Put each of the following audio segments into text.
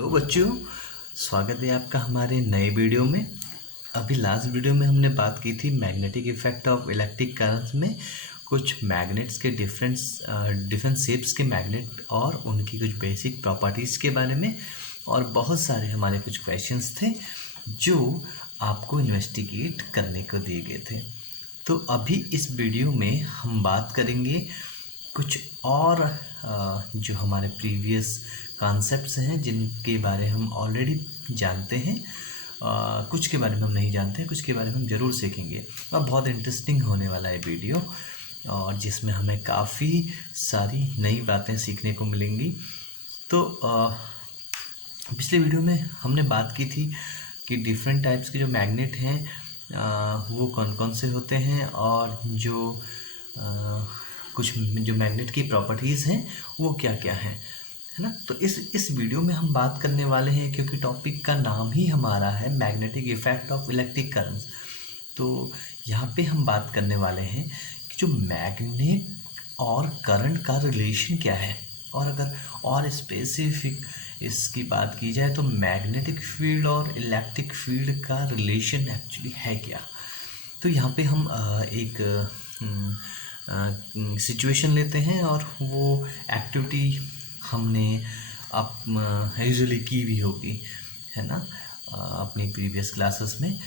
Hello बच्चों, स्वागत है आपका हमारे नए वीडियो में। अभी लास्ट वीडियो में हमने बात की थी magnetic effect of electric currents में कुछ मैग्नेट्स के डिफरेंट शेप्स के मैग्नेट और उनकी कुछ बेसिक प्रॉपर्टीज़ के बारे में, और बहुत सारे हमारे कुछ क्वेश्चंस थे जो आपको इन्वेस्टिगेट करने को दिए गए थे। तो अभी इस वीडियो में हम बात करेंगे कुछ और जो हमारे प्रीवियस कॉन्सेप्ट्स हैं जिनके बारे हम ऑलरेडी जानते हैं, कुछ के बारे में हम नहीं जानते हैं, कुछ के बारे में हम ज़रूर सीखेंगे। और बहुत इंटरेस्टिंग होने वाला है वीडियो, और जिसमें हमें काफ़ी सारी नई बातें सीखने को मिलेंगी। तो पिछले वीडियो में हमने बात की थी कि डिफरेंट टाइप्स के जो मैग्नेट हैं वो कौन कौन से होते हैं, और जो कुछ जो मैग्नेट की प्रॉपर्टीज़ हैं वो क्या क्या हैं, है ना। तो इस वीडियो में हम बात करने वाले हैं, क्योंकि टॉपिक का नाम ही हमारा है magnetic effect of electric currents. तो यहाँ पे हम बात करने वाले हैं कि जो मैग्नेट और करंट का रिलेशन क्या है, और अगर और स्पेसिफिक इसकी बात की जाए तो मैग्नेटिक फील्ड और इलेक्ट्रिक फील्ड का रिलेशन एक्चुअली है क्या। तो यहाँ पे हम एक सिचुएशन लेते हैं, और वो एक्टिविटी हमने यूजुअली की भी होगी, है ना, अपनी प्रीवियस क्लासेस में।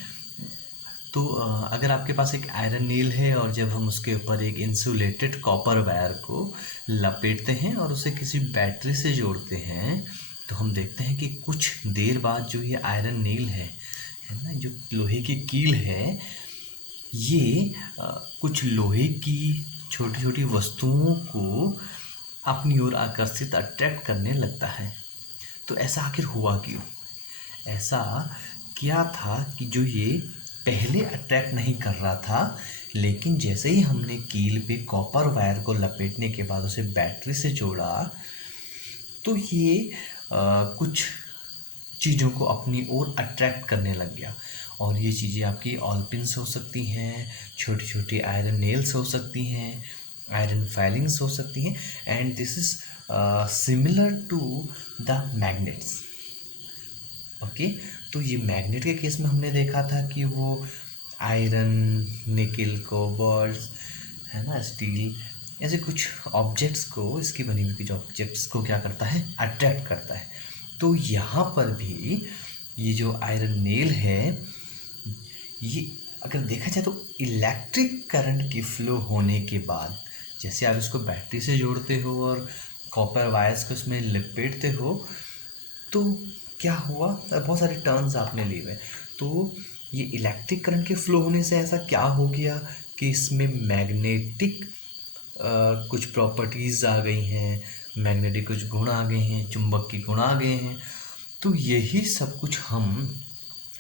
तो अगर आपके पास एक आयरन नील है और जब हम उसके ऊपर एक इंसुलेटेड कॉपर वायर को लपेटते हैं और उसे किसी बैटरी से जोड़ते हैं, तो हम देखते हैं कि कुछ देर बाद जो ये आयरन नील है ना, जो लोहे की कील है, ये कुछ लोहे की छोटी छोटी वस्तुओं को अपनी ओर आकर्षित अट्रैक्ट करने लगता है। तो ऐसा आखिर हुआ क्यों? ऐसा क्या था कि जो ये पहले अट्रैक्ट नहीं कर रहा था, लेकिन जैसे ही हमने कील पे कॉपर वायर को लपेटने के बाद उसे बैटरी से जोड़ा, तो ये कुछ चीज़ों को अपनी ओर अट्रैक्ट करने लग गया। और ये चीज़ें आपकी ऑल पिन्स हो सकती हैं, छोटी छोटी आयरन नेल्स हो सकती हैं, आयरन फाइलिंग्स हो सकती हैं, and this is similar to the magnets. Okay, तो ये मैग्नेट के केस में हमने देखा था कि वो आयरन, निकल, कोबाल्ट, है ना, स्टील, ऐसे कुछ ऑब्जेक्ट्स को, इसकी बनी हुई कुछ ऑब्जेक्ट्स को क्या करता है, अट्रैक्ट करता है। तो यहाँ पर भी ये जो आयरन नेल है, ये अगर देखा जाए तो इलेक्ट्रिक करंट की फ्लो होने के बाद, जैसे आप इसको बैटरी से जोड़ते हो और कॉपर वायर्स को इसमें लपेटते हो, तो क्या हुआ, बहुत सारे टर्न्स आपने लिए हुए। तो ये इलेक्ट्रिक करंट के फ्लो होने से ऐसा क्या हो गया कि इसमें मैग्नेटिक कुछ प्रॉपर्टीज़ आ गई हैं, मैग्नेटिक कुछ गुण आ गए हैं, चुंबक के गुण आ गए हैं। तो यही सब कुछ हम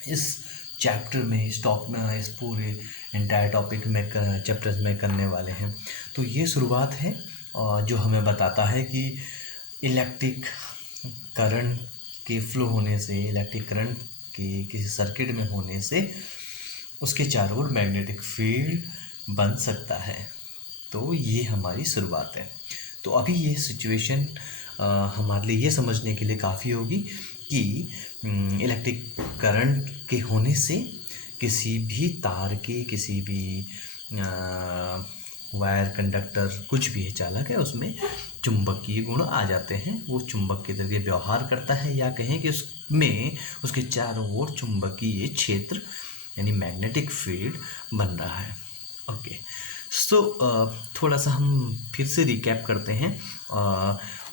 इस चैप्टर में, इस पूरे एंटायर टॉपिक में चैप्टर्स में करने वाले हैं। तो ये शुरुआत है जो हमें बताता है कि इलेक्ट्रिक करंट के फ्लो होने से, इलेक्ट्रिक करंट के किसी सर्किट में होने से उसके चारों ओर मैग्नेटिक फील्ड बन सकता है। तो ये हमारी शुरुआत है। तो अभी ये सिचुएशन हमारे लिए ये समझने के लिए काफ़ी होगी कि इलेक्ट्रिक करंट के होने से किसी भी तार के, किसी भी वायर, कंडक्टर, कुछ भी है चालक है, उसमें चुंबकीय गुण आ जाते हैं। वो चुंबक के तरीके व्यवहार करता है, या कहें कि उसमें उसके चारों ओर चुंबकीय क्षेत्र यानी मैग्नेटिक फील्ड बन रहा है। ओके, सो थोड़ा सा हम फिर से रिकैप करते हैं,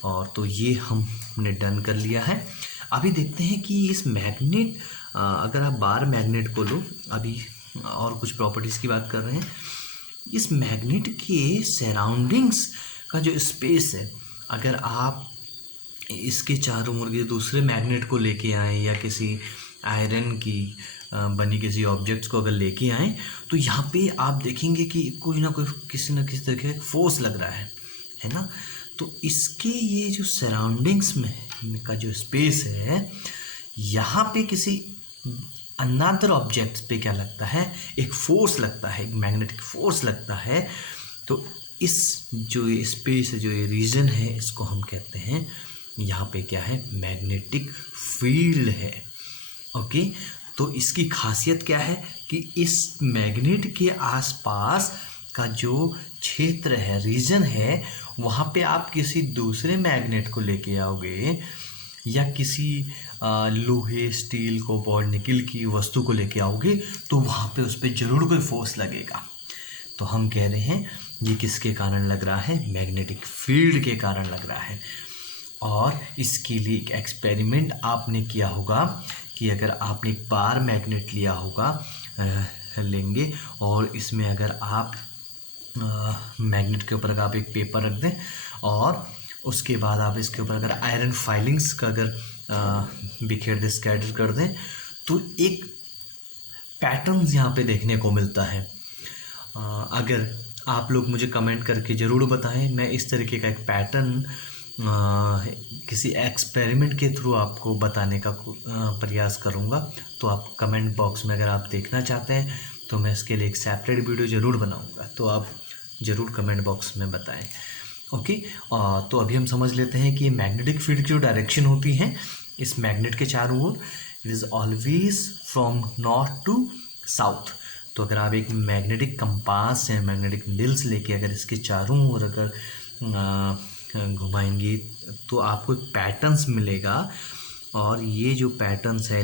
और तो ये हमने डन कर लिया है। अभी देखते हैं कि इस मैग्नेट, अगर आप बार मैग्नेट को लो, अभी और कुछ प्रॉपर्टीज़ की बात कर रहे हैं, इस मैग्नेट के सराउंडिंग्स का जो स्पेस है, अगर आप इसके चारों ओर के दूसरे मैग्नेट को लेके आए, या किसी आयरन की बनी किसी ऑब्जेक्ट्स को अगर लेके आए, तो यहाँ पे आप देखेंगे कि कोई ना कोई, किसी न किसी तरीके का फोर्स लग रहा है ना। तो इसके ये जो सराउंडिंग्स में का जो स्पेस है, यहाँ पे किसी अनदर ऑब्जेक्ट पे क्या लगता है, एक फोर्स लगता है, एक मैग्नेटिक फोर्स लगता है। तो इस जो ये स्पेस है, जो ये रीजन है, इसको हम कहते हैं यहाँ पे क्या है, मैग्नेटिक फील्ड है। ओके, तो इसकी खासियत क्या है कि इस मैग्नेट के आसपास का जो क्षेत्र है, रीजन है, वहाँ पे आप किसी दूसरे मैग्नेट को लेके आओगे या किसी लोहे, स्टील, कोबाल्ट, निकल की वस्तु को लेके आओगे तो वहाँ पे उस पर ज़रूर कोई फोर्स लगेगा। तो हम कह रहे हैं ये किसके कारण लग रहा है? मैग्नेटिक फील्ड के कारण लग रहा है। और इसके लिए एक एक्सपेरिमेंट आपने किया होगा कि अगर आपने एक बार मैग्नेट लिया होगा लेंगे और इसमें अगर आप मैग्नेट के ऊपर अगर आप एक पेपर रख दें और उसके बाद आप इसके ऊपर अगर आयरन फाइलिंग्स का अगर बिखेर दें, स्कैटर कर दें, तो एक पैटर्न यहाँ पे देखने को मिलता है। अगर आप लोग मुझे कमेंट करके ज़रूर बताएं, मैं इस तरीके का एक पैटर्न किसी एक्सपेरिमेंट के थ्रू आपको बताने का प्रयास करूँगा। तो आप कमेंट बॉक्स में अगर आप देखना चाहते हैं तो मैं इसके लिए एक सेपरेट वीडियो ज़रूर बनाऊँगा, तो आप ज़रूर कमेंट बॉक्स में बताएं। ओके, तो अभी हम समझ लेते हैं कि मैग्नेटिक फील्ड की जो डायरेक्शन होती है इस मैग्नेट के चारों ओर, it is always from north to south. तो अगर आप एक मैग्नेटिक कंपास या मैग्नेटिक नीडल्स लेके अगर इसके चारों ओर अगर घुमाएंगे तो आपको एक पैटर्न्स मिलेगा। और ये जो पैटर्न्स है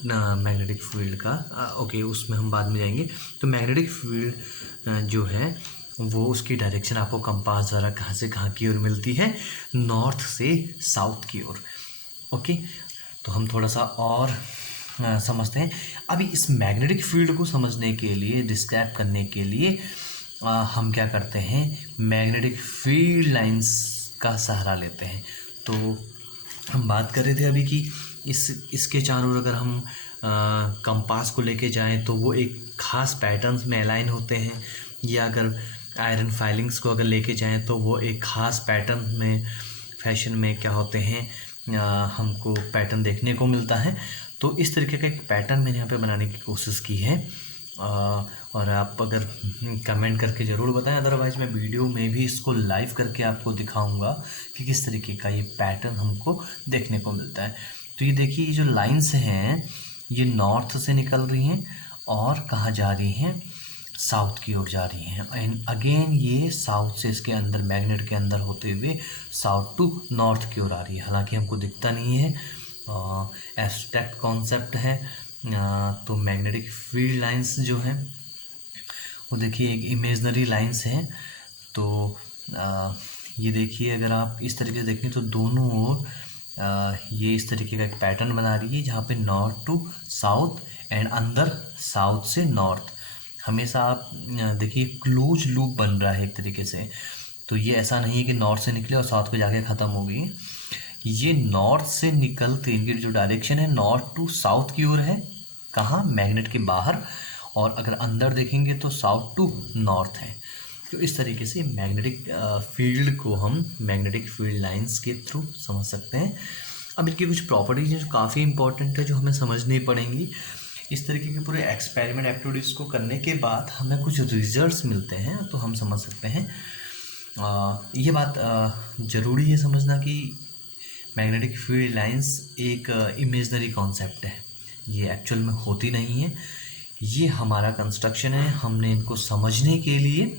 मैग्नेटिक फील्ड का, ओके उसमें हम बाद में जाएंगे। तो मैग्नेटिक फील्ड जो है वो उसकी डायरेक्शन आपको कंपास द्वारा कहाँ से कहाँ की ओर मिलती है? नॉर्थ से साउथ की ओर। ओके, तो हम थोड़ा सा और समझते हैं। अभी इस मैग्नेटिक फील्ड को समझने के लिए, डिस्क्राइब करने के लिए हम क्या करते हैं? मैग्नेटिक फील्ड लाइंस का सहारा लेते हैं। तो हम बात कर रहे थे अभी कि इसके चारों ओर अगर हम कंपास को लेके जाएं तो वो एक खास पैटर्न्स में अलाइन होते हैं, या अगर आयरन फाइलिंग्स को अगर लेके जाएं तो वो एक ख़ास पैटर्न में, फैशन में क्या होते हैं, हमको पैटर्न देखने को मिलता है। तो इस तरीके का एक पैटर्न मैंने यहाँ पे बनाने की कोशिश की है। और आप अगर कमेंट करके ज़रूर बताएं, अदरवाइज़ मैं वीडियो में भी इसको लाइव करके आपको दिखाऊंगा कि किस तरीके का ये पैटर्न हमको देखने को मिलता है। तो ये देखिए, ये जो लाइंस हैं ये नॉर्थ से निकल रही हैं और कहाँ जा रही हैं? साउथ की ओर जा रही हैं। एंड अगेन ये साउथ से इसके अंदर, मैग्नेट के अंदर होते हुए साउथ टू नॉर्थ की ओर आ रही है। हालांकि हमको दिखता नहीं है, एब्स्ट्रैक्ट कॉन्सेप्ट है। तो मैग्नेटिक फील्ड लाइंस जो हैं वो देखिए एक इमेजनरी लाइंस हैं। तो ये देखिए, अगर आप इस तरीके से देखें तो दोनों ओर ये इस तरीके का एक पैटर्न बना रही है जहाँ पे नॉर्थ टू साउथ एंड अंदर साउथ से नॉर्थ। हमेशा आप देखिए क्लोज लूप बन रहा है एक तरीके से। तो ये ऐसा नहीं है कि नॉर्थ से निकले और साउथ पे जाके ख़त्म हो गई। ये नॉर्थ से निकलते, इनकी जो डायरेक्शन है नॉर्थ टू साउथ की ओर है। कहाँ? मैग्नेट के बाहर। और अगर अंदर देखेंगे तो साउथ टू नॉर्थ है। तो इस तरीके से मैग्नेटिक फील्ड को हम मैग्नेटिक फील्ड लाइंस के थ्रू समझ सकते हैं। अब इनकी कुछ प्रॉपर्टीज हैं जो काफ़ी इंपॉर्टेंट है, जो हमें समझनी पड़ेंगी। इस तरीके के पूरे एक्सपेरिमेंट एक्टिविटीज़ को करने के बाद हमें कुछ रिजल्ट्स मिलते हैं, तो हम समझ सकते हैं। ये बात ज़रूरी है समझना कि मैग्नेटिक फील्ड लाइंस एक इमेजनरी कॉन्सेप्ट है, ये एक्चुअल में होती नहीं है। ये हमारा कंस्ट्रक्शन है। हमने इनको समझने के लिए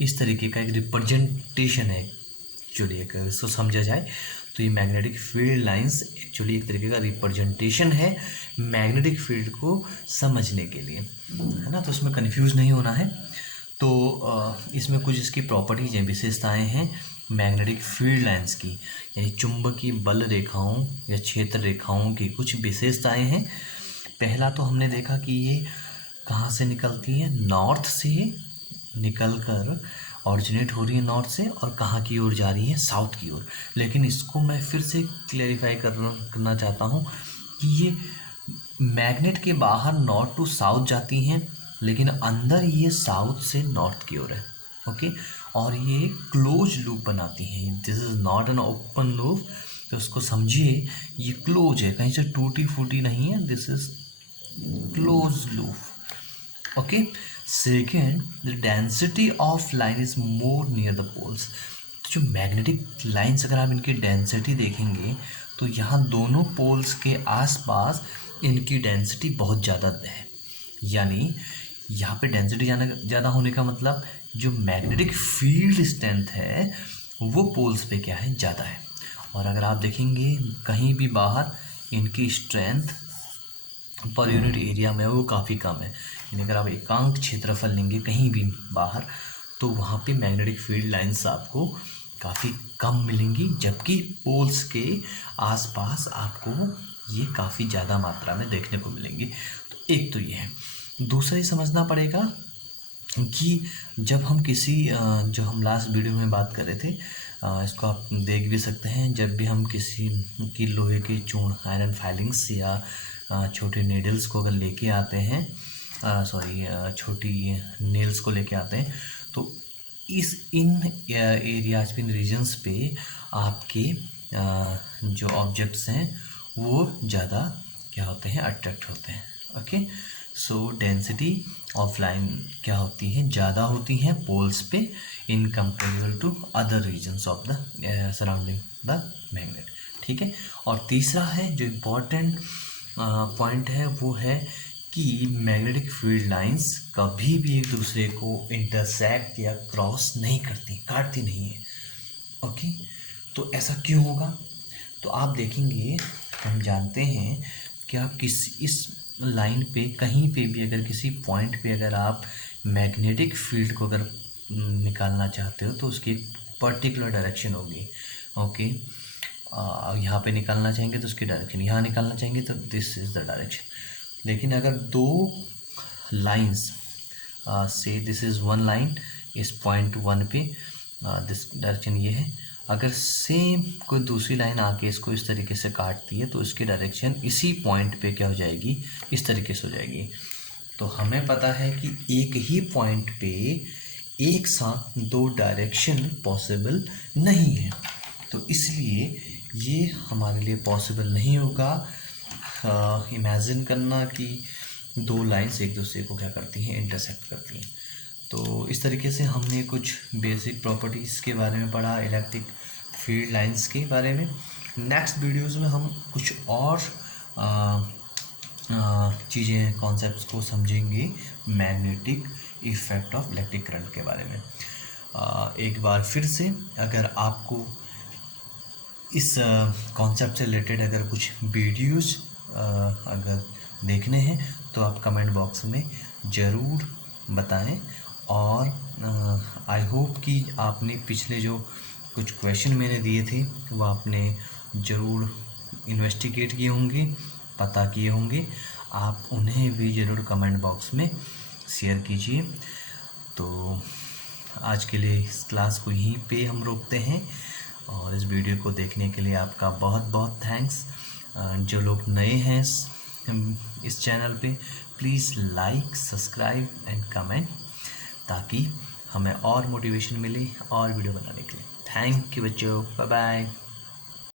इस तरीके का एक रिप्रेजेंटेशन है एक्चुअली। अगर इसको समझा जाए तो ये मैग्नेटिक फील्ड लाइंस एक्चुअली एक तरीके का रिप्रेजेंटेशन है मैग्नेटिक फील्ड को समझने के लिए, है ना। तो इसमें कंफ्यूज नहीं होना है। तो इसमें कुछ इसकी प्रॉपर्टीज हैं, विशेषताएं हैं मैग्नेटिक फील्ड लाइंस की, यानी चुंबकीय बल रेखाओं या क्षेत्र रेखाओं की कुछ विशेषताएं हैं। पहला तो हमने देखा कि ये कहाँ से निकलती है? नॉर्थ से निकलकर ऑरिजिनेट हो रही है नॉर्थ से, और कहाँ की ओर जा रही है? साउथ की ओर। लेकिन इसको मैं फिर से क्लेरिफाई करना चाहता हूँ कि ये मैग्नेट के बाहर नॉर्थ टू साउथ जाती हैं, लेकिन अंदर ये साउथ से नॉर्थ की ओर है। ओके, और ये क्लोज लूप बनाती हैं। This is not an open loop, तो उसको समझिए, ये क्लोज है, कहीं से टूटी फूटी नहीं है। This is close loop. Okay, second, the density of line is more near the poles. जो मैग्नेटिक लाइंस, अगर आप इनकी डेंसिटी देखेंगे तो यहाँ दोनों पोल्स के आसपास इनकी डेंसिटी बहुत ज़्यादा है। यानी यहाँ पे डेंसिटी ज़्यादा होने का मतलब जो मैग्नेटिक फील्ड स्ट्रेंथ है वो पोल्स पे क्या है, ज़्यादा है। और अगर आप देखेंगे कहीं भी बाहर इनकी स्ट्रेंथ पर यूनिट एरिया में वो काफ़ी कम है। यानी अगर आप एकांक क्षेत्रफल लेंगे कहीं भी बाहर तो वहाँ पे मैग्नेटिक फील्ड लाइंस आपको काफ़ी कम मिलेंगी, जबकि पोल्स के आसपास आपको ये काफ़ी ज़्यादा मात्रा में देखने को मिलेंगी। तो एक तो ये है। दूसरा ये समझना पड़ेगा कि जब हम किसी जो हम लास्ट वीडियो में बात कर रहे थे, इसको आप देख भी सकते हैं, जब भी हम किसी की लोहे की चूड़ आयरन फाइलिंग्स या छोटे नीडल्स को अगर लेके आते हैं, छोटी नेल्स को लेके आते हैं, तो इन एरियाज इन रीजन्स पे आपके जो ऑब्जेक्ट्स हैं वो ज़्यादा क्या होते हैं, अट्रैक्ट होते हैं। Okay, so density of line क्या होती है, ज़्यादा होती है पोल्स पे in comparable to other regions of the surrounding the magnet. ठीक है। और तीसरा है जो इम्पोर्टेंट पॉइंट है वो है कि मैग्नेटिक फील्ड लाइंस कभी भी एक दूसरे को इंटरसेक्ट या क्रॉस नहीं करती, काटती नहीं है। ओके, तो ऐसा क्यों होगा? तो आप देखेंगे, हम जानते हैं कि आप इस लाइन पे कहीं पे भी अगर किसी पॉइंट पे अगर आप मैग्नेटिक फील्ड को अगर निकालना चाहते हो तो उसकी एक पर्टिकुलर डायरेक्शन होगी। ओके, यहाँ पे निकालना चाहेंगे तो उसकी डायरेक्शन, यहाँ निकालना चाहेंगे तो दिस इज़ द डायरेक्शन। लेकिन अगर दो लाइंस से दिस इज़ वन लाइन, इस पॉइंट वन पे दिस डायरेक्शन ये है, अगर सेम कोई दूसरी लाइन आके इसको इस तरीके से काटती है तो इसकी डायरेक्शन इसी पॉइंट पे क्या हो जाएगी, इस तरीके से हो जाएगी। तो हमें पता है कि एक ही पॉइंट पे एक साथ दो डायरेक्शन पॉसिबल नहीं है, तो इसलिए ये हमारे लिए पॉसिबल नहीं होगा इमेजिन करना कि दो लाइंस एक दूसरे को क्या करती हैं, इंटरसेक्ट करती हैं। तो इस तरीके से हमने कुछ बेसिक प्रॉपर्टीज़ के बारे में पढ़ा, इलेक्ट्रिक फील्ड लाइंस के बारे में। नेक्स्ट वीडियोस में हम कुछ और चीज़ें, कॉन्सेप्ट्स को समझेंगे magnetic effect of electric current के बारे में। एक बार फिर से अगर आपको इस कॉन्सेप्ट से रिलेटेड अगर कुछ वीडियोस अगर देखने हैं तो आप कमेंट बॉक्स में ज़रूर बताएं। और आई होप कि आपने पिछले जो कुछ क्वेश्चन मैंने दिए थे वो आपने ज़रूर इन्वेस्टिगेट किए होंगे, पता किए होंगे। आप उन्हें भी ज़रूर कमेंट बॉक्स में शेयर कीजिए। तो आज के लिए इस क्लास को यहीं पे हम रोकते हैं और इस वीडियो को देखने के लिए आपका बहुत बहुत थैंक्स। जो लोग नए हैं इस चैनल पे, please like, subscribe and comment, ताकि हमें और मोटिवेशन मिले और वीडियो बनाने के लिए। थैंक यू बच्चों, बाय बाय।